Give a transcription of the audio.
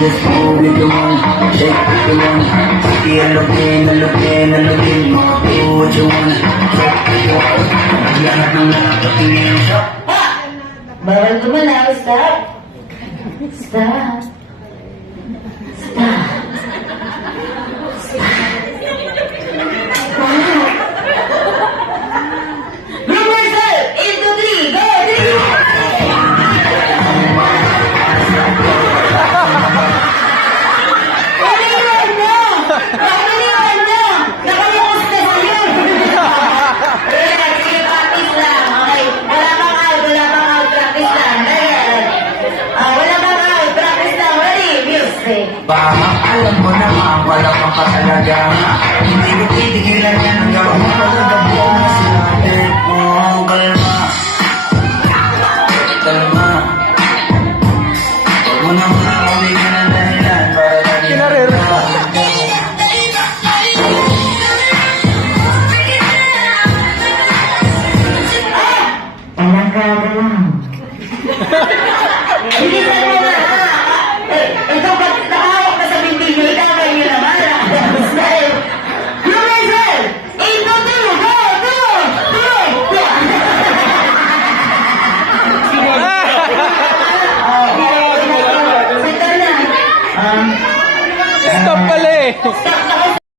just move with the one, shake with the one. Yeah, look in, look in, look in, do what you wanna, shake with the one. Lahat ng nakatingin siya. Bawal gumalaw, stop. Stop. Stop. Baka alam mo naman, wala kang katalaga. Hindi ko titigilan yan ang gawin mo. Pagkagabuo na sila, direct mo, kalma. Kalma. Huwag mo na makakawin ka ng dahilan para lagi ka. Anak ka lang. Hindi ka naman na. Ito ba nakawak ka sa binti nyo? Itamay nyo naman. Lumisan! 8 to 2! Go! Go! Go! Stop pala eh. Stop